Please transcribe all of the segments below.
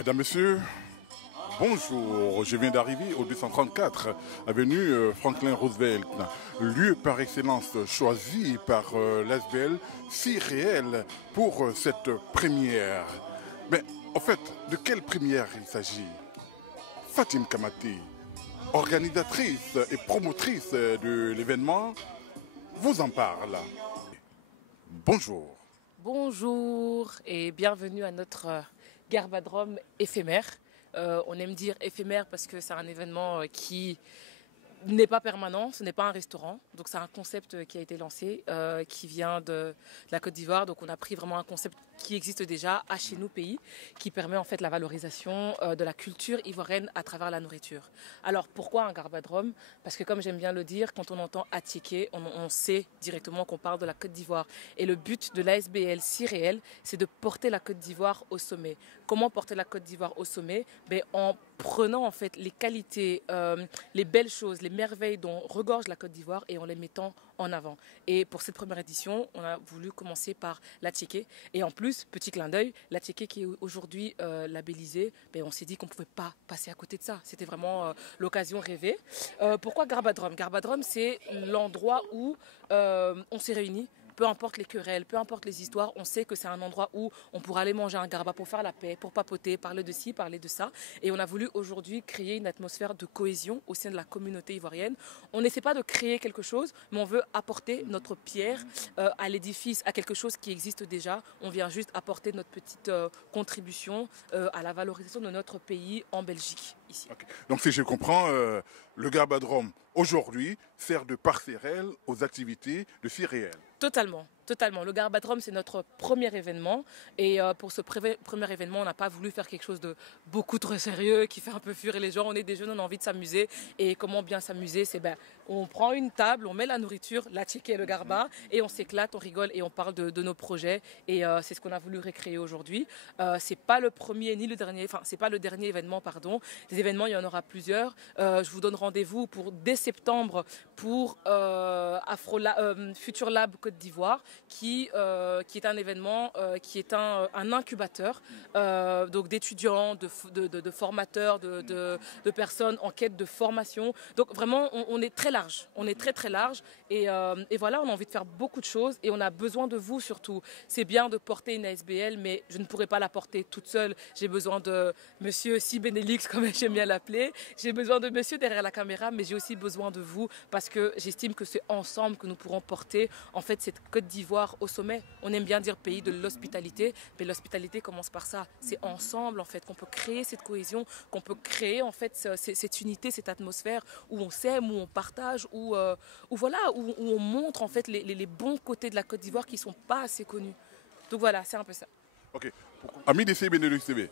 Mesdames, Messieurs, bonjour. Je viens d'arriver au 234 avenue Franklin Roosevelt, lieu par excellence choisi par l'ASBL si réel pour cette première. Mais en fait, de quelle première il s'agit? Fatim Kamati, organisatrice et promotrice de l'événement, vous en parle. Bonjour. Bonjour et bienvenue à notre Garbadrome éphémère. On aime dire éphémère parce que c'est un événement qui n'est pas permanent, ce n'est pas un restaurant. Donc c'est un concept qui a été lancé, qui vient de la Côte d'Ivoire. Donc on a pris vraiment un concept qui existe déjà à chez nous pays, qui permet en fait la valorisation de la culture ivoirienne à travers la nourriture. Alors pourquoi un Garbadrome? Parce que comme j'aime bien le dire, quand on entend Atiké, on sait directement qu'on parle de la Côte d'Ivoire. Et le but de l'ASBL si réel, c'est de porter la Côte d'Ivoire au sommet. Comment porter la Côte d'Ivoire au sommet? En prenant en fait les qualités, les belles choses, les merveilles dont regorge la Côte d'Ivoire et en les mettant en avant. Et pour cette première édition, on a voulu commencer par l'Atiké. Et en plus, petit clin d'œil, l'Atiké qui est aujourd'hui labellisé, on s'est dit qu'on ne pouvait pas passer à côté de ça. C'était vraiment l'occasion rêvée. Pourquoi Garbadrome? Garbadrome, c'est l'endroit où on s'est réunis. Peu importe les querelles, peu importe les histoires, on sait que c'est un endroit où on pourra aller manger un garba pour faire la paix, pour papoter, parler de ci, parler de ça. Et on a voulu aujourd'hui créer une atmosphère de cohésion au sein de la communauté ivoirienne. On n'essaie pas de créer quelque chose, mais on veut apporter notre pierre à l'édifice, à quelque chose qui existe déjà. On vient juste apporter notre petite contribution à la valorisation de notre pays en Belgique, ici. Okay. Donc si je comprends, le Garbadrome aujourd'hui sert de passerelle aux activités de si réel. Totalement, totalement. Le Garbadrome, c'est notre premier événement. Et pour ce premier événement, on n'a pas voulu faire quelque chose de beaucoup trop sérieux, qui fait un peu fuir les gens. On est des jeunes, on a envie de s'amuser. Et comment bien s'amuser? C'est on prend une table, on met la nourriture, la tchéké et le garba, et on s'éclate, on rigole et on parle de nos projets. Et c'est ce qu'on a voulu recréer aujourd'hui. C'est pas le premier ni le dernier, enfin, c'est pas le dernier événement, pardon. Des événements, il y en aura plusieurs. Je vous donne rendez-vous pour dès septembre pour Future Lab Côte d'Ivoire, qui est un événement, qui est un incubateur donc d'étudiants, de formateurs, de personnes en quête de formation. Donc vraiment, on est très large. On est très très large. Et voilà, on a envie de faire beaucoup de choses et on a besoin de vous surtout. C'est bien de porter une ASBL, mais je ne pourrais pas la porter toute seule. J'ai besoin de monsieur Si Benelux, comme j'aime bien l'appeler. J'ai besoin de monsieur derrière la caméra, mais j'ai aussi besoin de vous parce que j'estime que c'est ensemble que nous pourrons porter en fait cette Côte d'Ivoire au sommet. On aime bien dire pays de l'hospitalité, mais l'hospitalité commence par ça. C'est ensemble en fait qu'on peut créer cette cohésion, qu'on peut créer en fait cette unité, cette atmosphère où on s'aime, où on partage, où on montre en fait les bons côtés de la Côte d'Ivoire qui sont pas assez connus. Donc voilà, c'est un peu ça. Ok. Amis d'ici Benelux TV,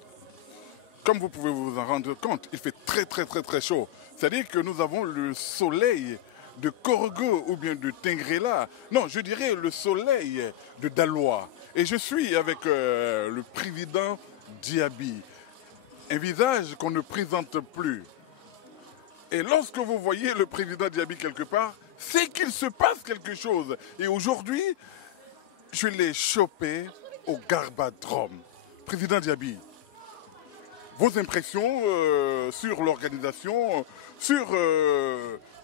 comme vous pouvez vous en rendre compte, il fait très très très très chaud. C'est-à-dire que nous avons le soleil de Korgo ou bien de Tingrela. Non, je dirais le soleil de Daloa. Et je suis avec le président Diaby. Un visage qu'on ne présente plus. Et lorsque vous voyez le président Diaby quelque part, c'est qu'il se passe quelque chose. Et aujourd'hui, je l'ai chopé au Garbadrome. Président Diaby, vos impressions sur l'organisation, sur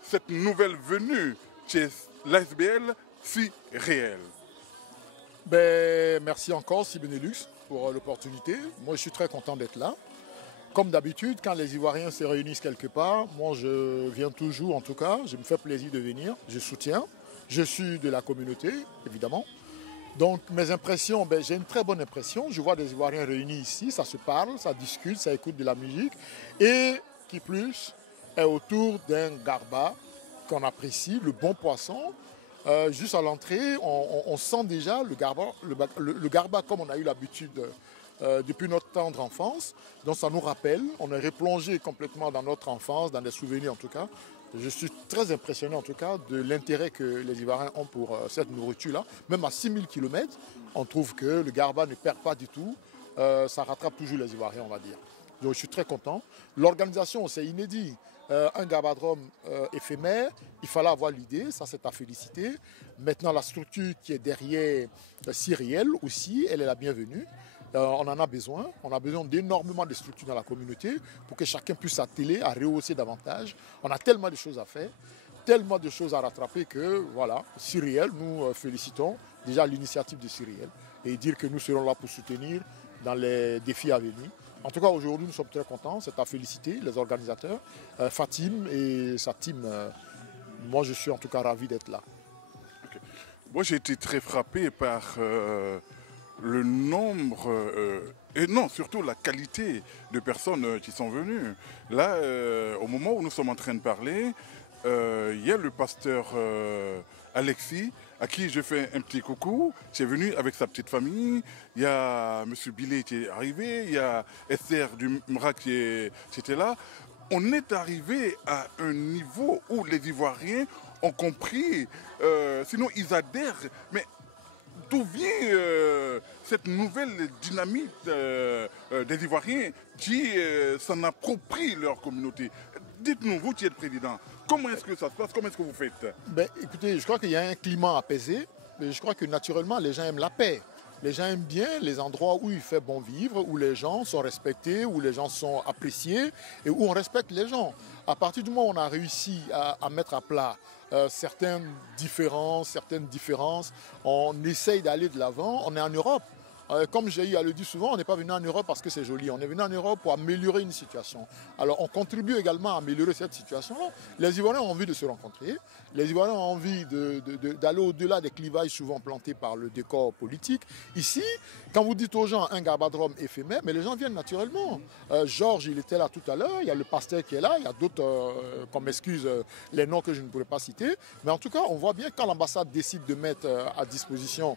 cette nouvelle venue chez l'ASBL si réelle? Merci encore, Si Benelux, pour l'opportunité. Moi, je suis très content d'être là. Comme d'habitude, quand les Ivoiriens se réunissent quelque part, moi, je viens toujours, en tout cas. Je me fais plaisir de venir. Je soutiens. Je suis de la communauté, évidemment. Donc, mes impressions, j'ai une très bonne impression. Je vois des Ivoiriens réunis ici, ça se parle, ça discute, ça écoute de la musique. Et qui plus est autour d'un garba qu'on apprécie, le bon poisson. Juste à l'entrée, on sent déjà le garba comme on a eu l'habitude depuis notre tendre enfance. Donc ça nous rappelle, on est replongé complètement dans notre enfance, dans des souvenirs en tout cas. Je suis très impressionné en tout cas de l'intérêt que les Ivoiriens ont pour cette nourriture-là. Même à 6000 km, on trouve que le garba ne perd pas du tout. Ça rattrape toujours les Ivoiriens, on va dire. Donc je suis très content. L'organisation, c'est inédit. Un Garbadrome éphémère, il fallait avoir l'idée, ça c'est à féliciter. Maintenant la structure qui est derrière Cyrielle aussi, elle est la bienvenue. On en a besoin. On a besoin d'énormément de structures dans la communauté pour que chacun puisse s'atteler à rehausser davantage. On a tellement de choses à faire, tellement de choses à rattraper que, voilà, Cyrielle, nous félicitons déjà l'initiative de Cyrielle et dire que nous serons là pour soutenir dans les défis à venir. En tout cas, aujourd'hui, nous sommes très contents. C'est à féliciter les organisateurs, Fatim et sa team. Moi, je suis en tout cas ravi d'être là. Okay. Moi, j'ai été très frappé par le nombre et non, surtout la qualité de personnes qui sont venues. Là, au moment où nous sommes en train de parler, il y a le pasteur Alexis, à qui je fais un petit coucou, qui est venu avec sa petite famille. Il y a M. Billet qui est arrivé, il y a Esther Dumra qui était là. On est arrivé à un niveau où les Ivoiriens ont compris, sinon ils adhèrent. Mais d'où vient cette nouvelle dynamique des Ivoiriens qui s'en approprient leur communauté? Dites-nous, vous qui êtes président, comment est-ce que ça se passe? Comment est-ce que vous faites? Écoutez, je crois qu'il y a un climat apaisé. Mais je crois que naturellement, les gens aiment la paix. Les gens aiment bien les endroits où il fait bon vivre, où les gens sont respectés, où les gens sont appréciés et où on respecte les gens. À partir du moment où on a réussi à mettre à plat certaines différences, on essaye d'aller de l'avant. On est en Europe. Comme j'ai eu à le dire souvent, on n'est pas venu en Europe parce que c'est joli. On est venu en Europe pour améliorer une situation. Alors on contribue également à améliorer cette situation-là. Les Ivoiriens ont envie de se rencontrer. Les Ivoiriens ont envie d'aller au-delà des clivages souvent plantés par le décor politique. Ici, quand vous dites aux gens un Garbadrome éphémère, mais les gens viennent naturellement. Georges, il était là tout à l'heure. Il y a le pasteur qui est là. Il y a d'autres, qu'on m'excuse les noms que je ne pourrais pas citer. Mais en tout cas, on voit bien quand l'ambassade décide de mettre à disposition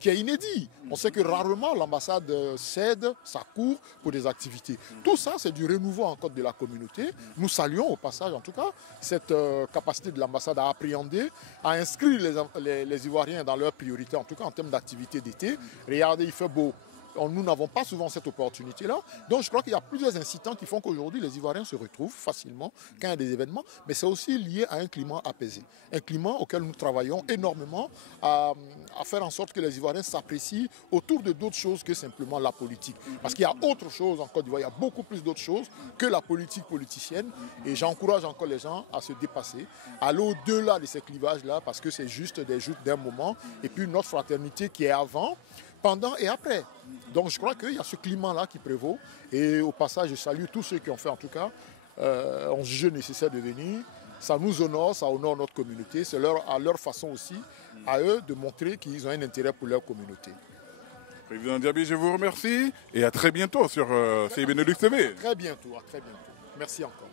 qui est inédit. On sait que rarement l'ambassade cède sa cour pour des activités. Tout ça, c'est du renouveau encore de la communauté. Nous saluons au passage, en tout cas, cette capacité de l'ambassade à appréhender, à inscrire les Ivoiriens dans leurs priorités, en tout cas en termes d'activité d'été. Regardez, il fait beau. Nous n'avons pas souvent cette opportunité-là. Donc je crois qu'il y a plusieurs incitants qui font qu'aujourd'hui les Ivoiriens se retrouvent facilement quand il y a des événements, mais c'est aussi lié à un climat apaisé. Un climat auquel nous travaillons énormément à faire en sorte que les Ivoiriens s'apprécient autour de d'autres choses que simplement la politique. Parce qu'il y a autre chose en Côte d'Ivoire, il y a beaucoup plus d'autres choses que la politique politicienne. Et j'encourage encore les gens à se dépasser, à aller au-delà de ces clivages-là, parce que c'est juste des joutes d'un moment. Et puis notre fraternité qui est avant, pendant et après. Donc je crois qu'il y a ce climat-là qui prévaut. Et au passage, je salue tous ceux qui ont fait en tout cas, ont jugé nécessaire de venir. Ça nous honore, ça honore notre communauté. C'est à leur façon aussi, à eux, de montrer qu'ils ont un intérêt pour leur communauté. Président Diaby, je vous remercie et à très bientôt sur CIB Benelux TV. Très bientôt, à très bientôt. Merci encore.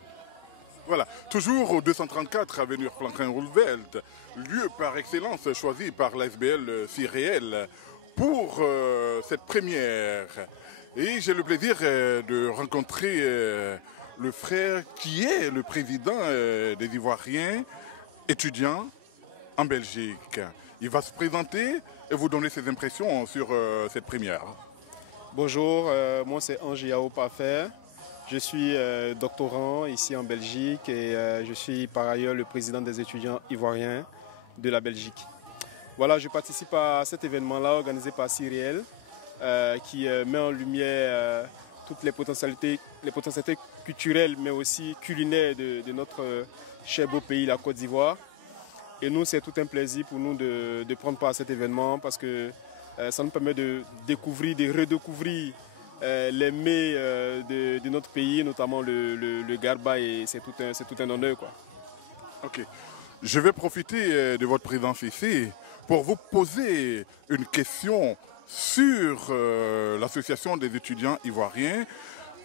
Voilà, toujours au 234 avenue Franklin Roosevelt, lieu par excellence choisi par l'ASBL Cyrielle pour cette première. Et j'ai le plaisir de rencontrer le frère qui est le président des Ivoiriens étudiants en Belgique. Il va se présenter et vous donner ses impressions sur cette première. Bonjour, moi c'est Ange Yao Pafer. Je suis doctorant ici en Belgique et je suis par ailleurs le président des étudiants ivoiriens de la Belgique. Voilà, je participe à cet événement-là organisé par Cyrielle qui met en lumière toutes les potentialités culturelles mais aussi culinaires de notre cher beau pays, la Côte d'Ivoire. Et nous, c'est tout un plaisir pour nous de prendre part à cet événement parce que ça nous permet de découvrir, de redécouvrir les mets de notre pays, notamment le garba, et c'est tout un honneur, quoi. Ok. Je vais profiter de votre présence ici pour vous poser une question sur l'association des étudiants ivoiriens.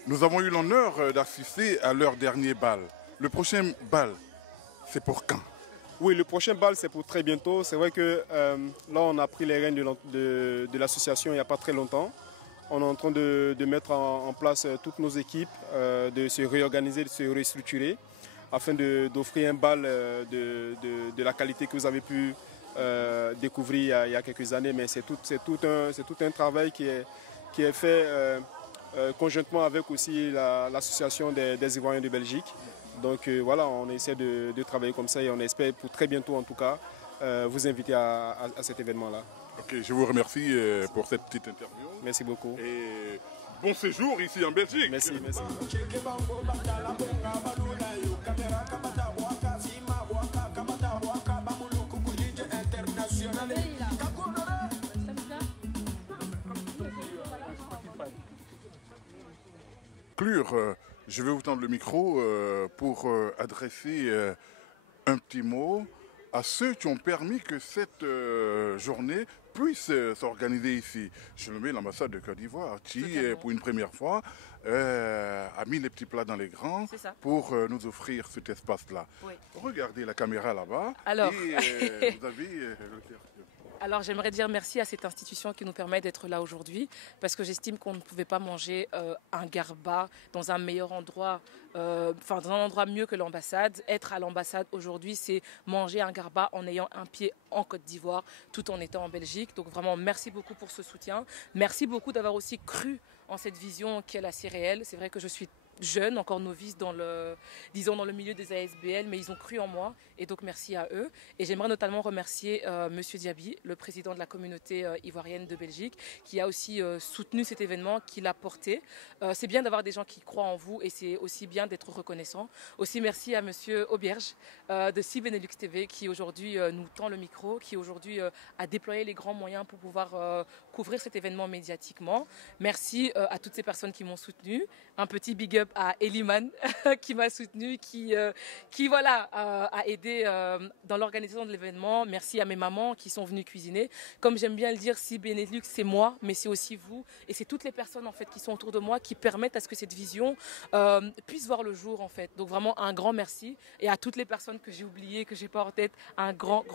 Nous avons eu l'honneur d'assister à leur dernier bal. Le prochain bal, c'est pour quand? Oui, le prochain bal, c'est pour très bientôt. C'est vrai que là, on a pris les rênes de l'association il n'y a pas très longtemps. On est en train de mettre en place toutes nos équipes, de se réorganiser, de se restructurer, afin d'offrir un bal de la qualité que vous avez pu découvrir il y a quelques années. Mais c'est tout un travail qui est fait conjointement avec aussi l'association des Ivoiriens de Belgique. Donc voilà, on essaie de travailler comme ça et on espère pour très bientôt en tout cas vous inviter à cet événement-là. Ok, je vous remercie pour cette petite interview. Merci beaucoup. Et bon séjour ici en Belgique. Merci, merci. Je vais vous tendre le micro pour adresser un petit mot à ceux qui ont permis que cette journée puisse s'organiser ici. Je nomme l'ambassade de Côte d'Ivoire qui, pour une première fois, a mis les petits plats dans les grands pour nous offrir cet espace-là. Oui. Regardez la caméra là-bas. Alors, et vous avez Alors j'aimerais dire merci à cette institution qui nous permet d'être là aujourd'hui parce que j'estime qu'on ne pouvait pas manger un garba dans un meilleur endroit, dans un endroit mieux que l'ambassade. Être à l'ambassade aujourd'hui, c'est manger un garba en ayant un pied en Côte d'Ivoire tout en étant en Belgique. Donc vraiment merci beaucoup pour ce soutien. Merci beaucoup d'avoir aussi cru en cette vision qui est la si réelle. C'est vrai que je suis jeune, encore novice dans le milieu des ASBL, mais ils ont cru en moi et donc merci à eux. Et j'aimerais notamment remercier Monsieur Diaby, le président de la communauté ivoirienne de Belgique, qui a aussi soutenu cet événement, qui l'a porté. C'est bien d'avoir des gens qui croient en vous et c'est aussi bien d'être reconnaissant. Aussi merci à Monsieur Auberge de Si Benelux TV qui aujourd'hui nous tend le micro, qui aujourd'hui a déployé les grands moyens pour pouvoir couvrir cet événement médiatiquement. Merci à toutes ces personnes qui m'ont soutenu. Un petit big up à Eliman qui m'a soutenu, qui voilà, a aidé dans l'organisation de l'événement. Merci à mes mamans qui sont venues cuisiner. Comme j'aime bien le dire, Si Benelux, c'est moi, mais c'est aussi vous. Et c'est toutes les personnes en fait, qui sont autour de moi qui permettent à ce que cette vision puisse voir le jour. En fait. Donc vraiment un grand merci. Et à toutes les personnes que j'ai oubliées, que je n'ai pas en tête, un grand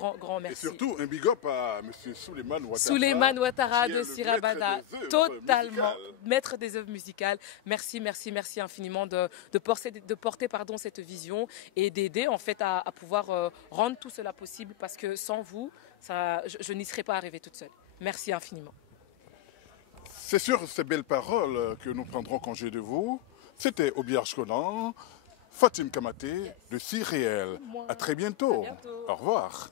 merci. Et surtout un big up à M. Souleymane Ouattara. Souleymane Ouattara de Sirabada, totalement maître des œuvres musicales. Merci infiniment de porter cette vision et d'aider en fait à pouvoir rendre tout cela possible parce que sans vous, je n'y serais pas arrivée toute seule. Merci infiniment. C'est sur ces belles paroles que nous prendrons congé de vous. C'était Obierge Conan, Fatim Kamaté de Si Réel. À très bientôt. Au revoir.